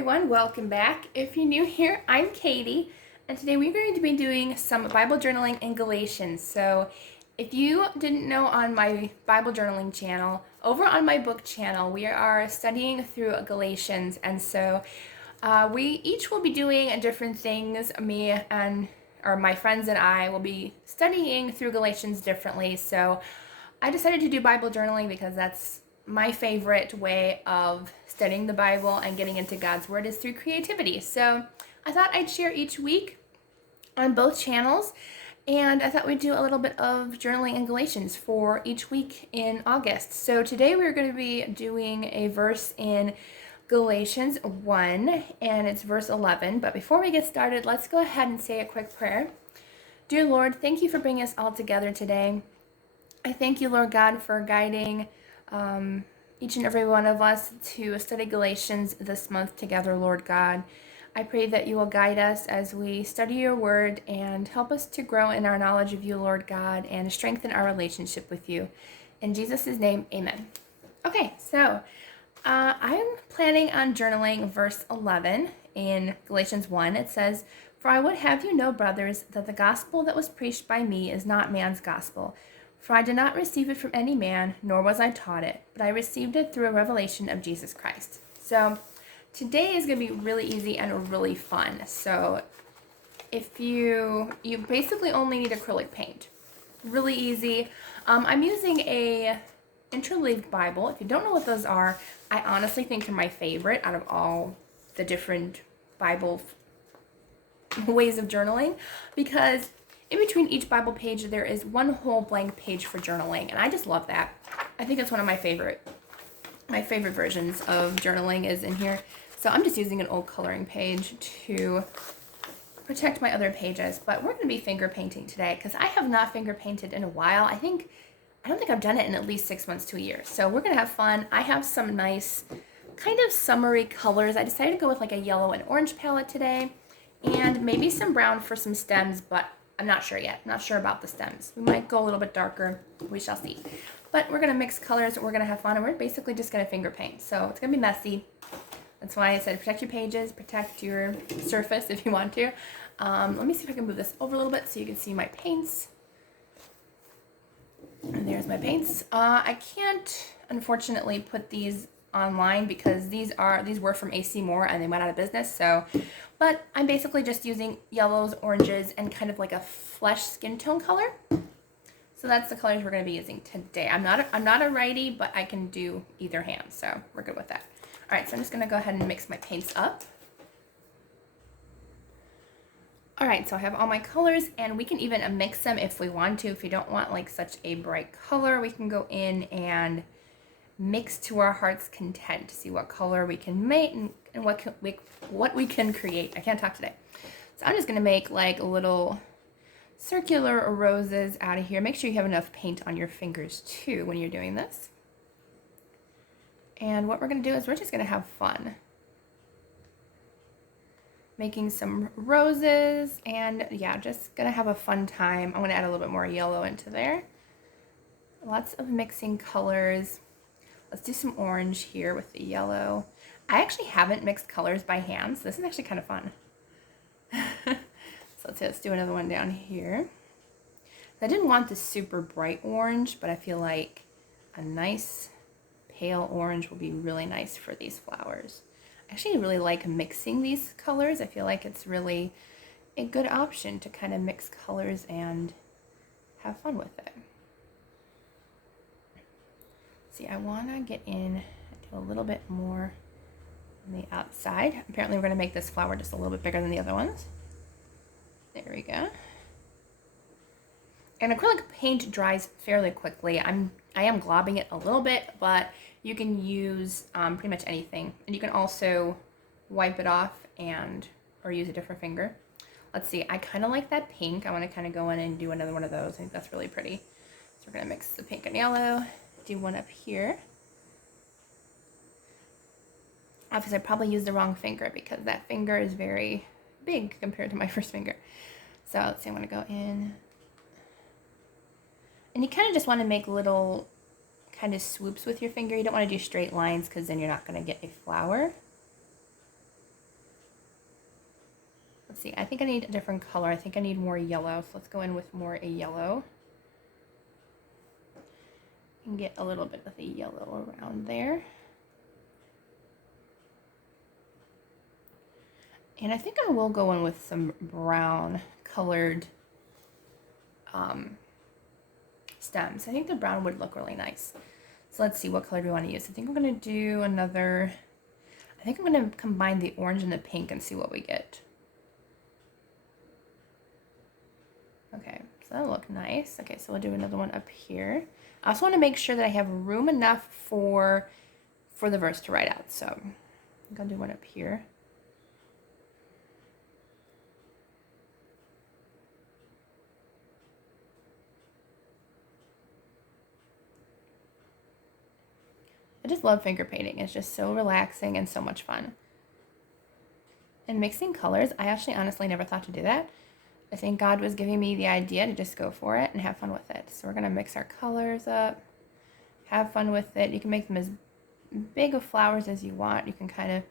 everyone, welcome back. If you're new here, I'm Katie, and today we're going to be doing some Bible journaling in Galatians. So if you didn't know, on my Bible journaling channel, over on my book channel, we are studying through Galatians, and so we each will be doing different things. My friends and I will be studying through Galatians differently. So I decided to do Bible journaling because that's my favorite way of studying the Bible and getting into God's Word, is through creativity. So I thought I'd share each week on both channels, and I thought we'd do a little bit of journaling in Galatians for each week in August. So today we're going to be doing a verse in Galatians 1, and it's verse 11. But before we get started, let's go ahead and say a quick prayer. Dear Lord, thank you for bringing us all together today. I thank you, Lord God, for guiding each and every one of us to study Galatians this month together, Lord God. I pray that you will guide us as we study your word and help us to grow in our knowledge of you, Lord God, and strengthen our relationship with you. In Jesus' name, amen. Okay, so I'm planning on journaling verse 11 in Galatians 1. It says, "For I would have you know, brothers, that the gospel that was preached by me is not man's gospel. For I did not receive it from any man, nor was I taught it, but I received it through a revelation of Jesus Christ." So today is going to be really easy and really fun. So if you basically only need acrylic paint. Really easy. I'm using a interleaved Bible. If you don't know what those are, I honestly think they're my favorite out of all the different Bible ways of journaling, because in between each Bible page, there is one whole blank page for journaling, and I just love that. I think it's one of my favorite versions of journaling is in here. So I'm just using an old coloring page to protect my other pages, but we're going to be finger painting today because I have not finger painted in a while. I don't think I've done it in at least 6 months to a year. So we're going to have fun. I have some nice kind of summery colors. I decided to go with like a yellow and orange palette today, and maybe some brown for some stems, but I'm not sure yet. I'm not sure about the stems. We might go a little bit darker. We shall see. But we're going to mix colors. We're going to have fun. And we're basically just going to finger paint. So it's going to be messy. That's why I said protect your pages, protect your surface if you want to. Let me see if I can move this over a little bit so you can see my paints. And there's my paints. I can't, unfortunately, put these online because these were from AC Moore and they went out of business. But I'm basically just using yellows, oranges, and kind of like a flesh skin tone color. So that's the colors we're going to be using today. I'm not a righty, but I can do either hand, so we're good with that. All right, so I'm just going to go ahead and mix my paints up. All right, so I have all my colors, and we can even mix them if we want to. If you don't want like such a bright color, we can go in and mix to our heart's content to see what color we can make and what we can create. I can't talk today. So I'm just going to make like little circular roses out of here. Make sure you have enough paint on your fingers too when you're doing this. And what we're going to do is we're just going to have fun making some roses, and yeah, just going to have a fun time. I'm going to add a little bit more yellow into there. Lots of mixing colors. Let's do some orange here with the yellow. I actually haven't mixed colors by hand, so this is actually kind of fun. So let's do another one down here. I didn't want the super bright orange, but I feel like a nice pale orange will be really nice for these flowers. I actually really like mixing these colors. I feel like it's really a good option to kind of mix colors and have fun with it. See, I want to get in, do a little bit more on the outside. Apparently we're going to make this flower just a little bit bigger than the other ones. There we go. And acrylic paint dries fairly quickly. I am globbing it a little bit, but you can use pretty much anything. And you can also wipe it off or use a different finger. Let's see, I kind of like that pink. I want to kind of go in and do another one of those. I think that's really pretty. So we're going to mix the pink and yellow. Do one up here. Obviously, I probably used the wrong finger because that finger is very big compared to my first finger. So let's see, I'm going to go in. And you kind of just want to make little kind of swoops with your finger. You don't want to do straight lines because then you're not going to get a flower. let's see, I think I need a different color. I think I need more yellow, so let's go in with more a yellow. And get a little bit of the yellow around there. And I think I will go in with some brown colored stems. I think the brown would look really nice. So let's see, what color do we want to use? I think I'm going to do another, I think I'm going to combine the orange and the pink and see what we get. Okay, so that'll look nice. Okay, so we'll do another one up here. I also want to make sure that I have room enough for the verse to write out. So I'm going to do one up here. I just love finger painting. It's just so relaxing and so much fun. And mixing colors, I actually honestly never thought to do that. I think God was giving me the idea to just go for it and have fun with it. So we're going to mix our colors up, have fun with it. You can make them as big of flowers as you want. You can kind of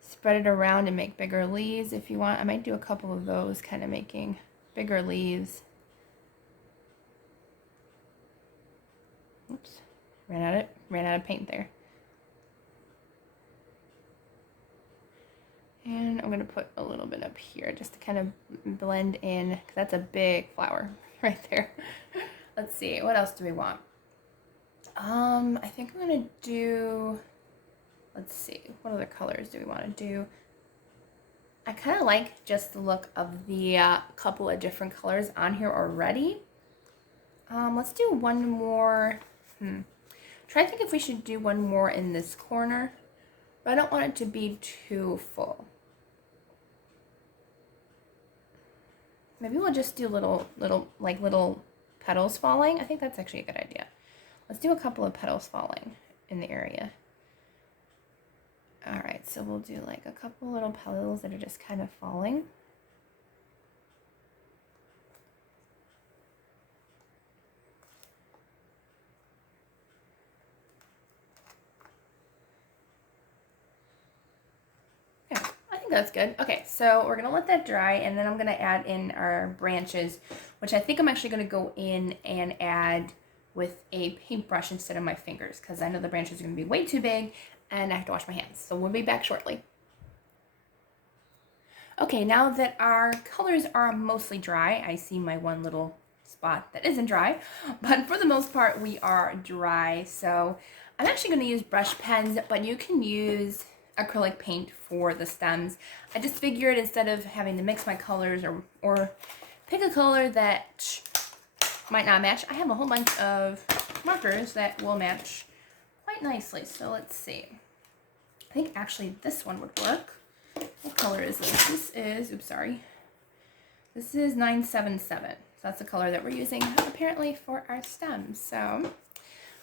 spread it around and make bigger leaves if you want. I might do a couple of those, kind of making bigger leaves. Oops, ran out of paint there. And I'm going to put a little bit up here just to kind of blend in, because that's a big flower right there. Let's see, what else do we want? I think I'm going to do, let's see, what other colors do we want to do? I kind of like just the look of the couple of different colors on here already. Let's do one more. Try to think if we should do one more in this corner, but I don't want it to be too full. Maybe we'll just do little petals falling. I think that's actually a good idea. Let's do a couple of petals falling in the area. All right, so we'll do like a couple little petals that are just kind of falling. That's good. Okay, so we're gonna let that dry, and then I'm gonna add in our branches, which I think I'm actually gonna go in and add with a paintbrush instead of my fingers, because I know the branches are gonna be way too big and I have to wash my hands. So we'll be back shortly. Okay, now that our colors are mostly dry, I see my one little spot that isn't dry, but for the most part we are dry. So I'm actually gonna use brush pens, but you can use acrylic paint for the stems. I just figured instead of having to mix my colors or pick a color that might not match, I have a whole bunch of markers that will match quite nicely. So let's see. I think actually this one would work. What color is this? This is, oops, sorry. This is 977. So that's the color that we're using apparently for our stems. So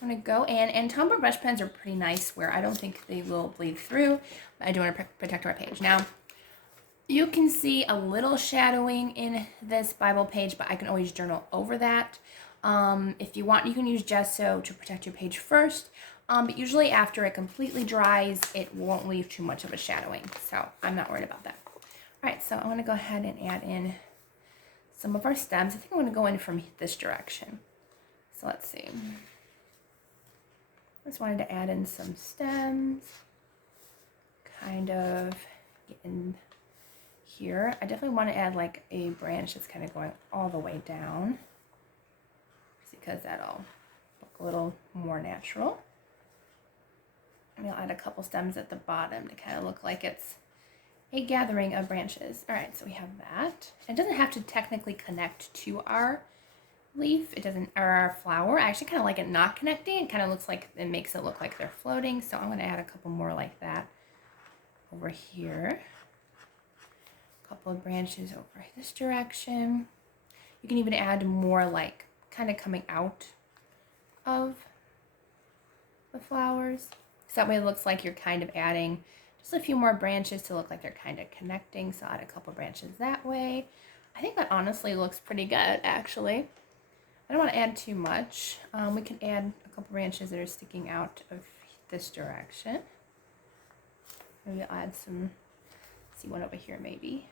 I'm going to go in, and Tombow brush pens are pretty nice where I don't think they will bleed through, but I do want to protect our page. Now, you can see a little shadowing in this Bible page, but I can always journal over that. If you want, you can use gesso to protect your page first, but usually after it completely dries, it won't leave too much of a shadowing, so I'm not worried about that. All right, so I'm going to go ahead and add in some of our stems. I think I'm going to go in from this direction. So let's see. Just wanted to add in some stems, kind of get in here. I definitely want to add like a branch that's kind of going all the way down, because that'll look a little more natural. And we'll add a couple stems at the bottom to kind of look like it's a gathering of branches. All right, so we have that. It doesn't have to technically connect to our leaf, it doesn't, or our flower. I actually kind of like it not connecting. It kind of looks like, it makes it look like they're floating. So I'm going to add a couple more like that over here. A couple of branches over this direction. You can even add more like kind of coming out of the flowers. So that way it looks like you're kind of adding just a few more branches to look like they're kind of connecting. So I'll add a couple branches that way. I think that honestly looks pretty good, actually. I don't want to add too much. We can add a couple branches that are sticking out of this direction. Maybe I'll add some, see one over here maybe.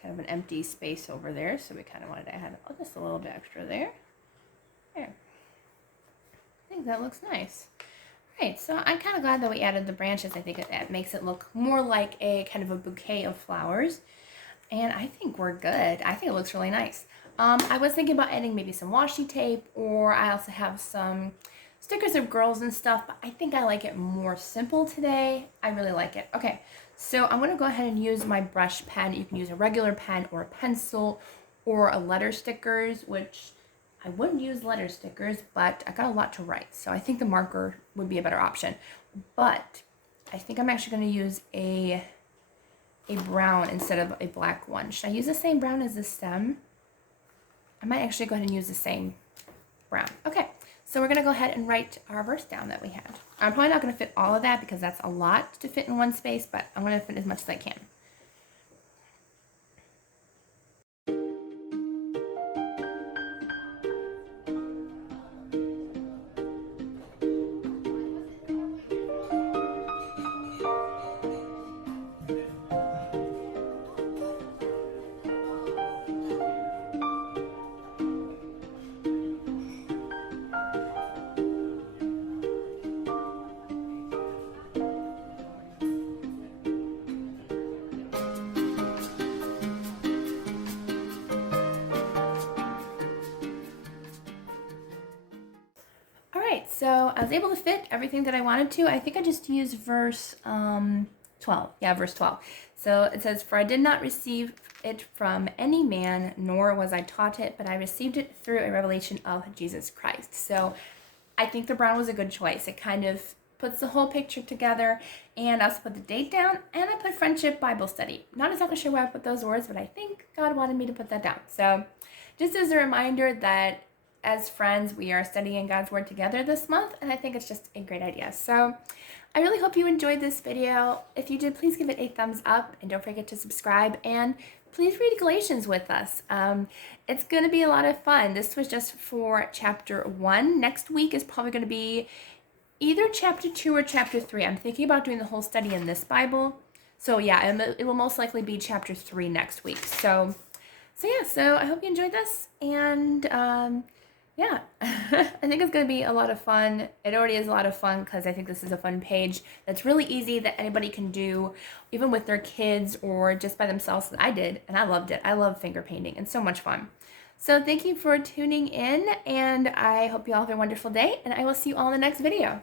kind of an empty space over there, so we kind of wanted to add just a little bit extra there. There. I think that looks nice. Right, so I'm kind of glad that we added the branches. I think it makes it look more like a kind of a bouquet of flowers. And I think we're good. I think it looks really nice. I was thinking about adding maybe some washi tape, or I also have some stickers of girls and stuff, but I think I like it more simple today. I really like it. Okay, so I'm going to go ahead and use my brush pen. You can use a regular pen or a pencil or a letter stickers, which I wouldn't use letter stickers, but I got a lot to write, so I think the marker would be a better option. But I think I'm actually going to use a brown instead of a black one. Should I use the same brown as the stem? I might actually go ahead and use the same brown. Okay, so we're going to go ahead and write our verse down that we had. I'm probably not going to fit all of that because that's a lot to fit in one space, but I'm going to fit as much as I can. Alright, so I was able to fit everything that I wanted to. I think I just used verse 12. Yeah, verse 12. So it says, "For I did not receive it from any man, nor was I taught it, but I received it through a revelation of Jesus Christ." So I think the brown was a good choice. It kind of puts the whole picture together, and I also put the date down, and I put Friendship Bible Study. Not exactly sure why I put those words, but I think God wanted me to put that down. So just as a reminder that as friends, we are studying God's Word together this month, and I think it's just a great idea. So I really hope you enjoyed this video. If you did, please give it a thumbs up, and don't forget to subscribe, and please read Galatians with us. It's going to be a lot of fun. This was just for chapter 1. Next week is probably going to be either chapter 2 or chapter 3. I'm thinking about doing the whole study in this Bible. So yeah, it will most likely be chapter 3 next week. So I hope you enjoyed this, and yeah, I think it's going to be a lot of fun. It already is a lot of fun because I think this is a fun page that's really easy that anybody can do, even with their kids or just by themselves. I did, and I loved it. I love finger painting. It's so much fun. So thank you for tuning in, and I hope you all have a wonderful day, and I will see you all in the next video.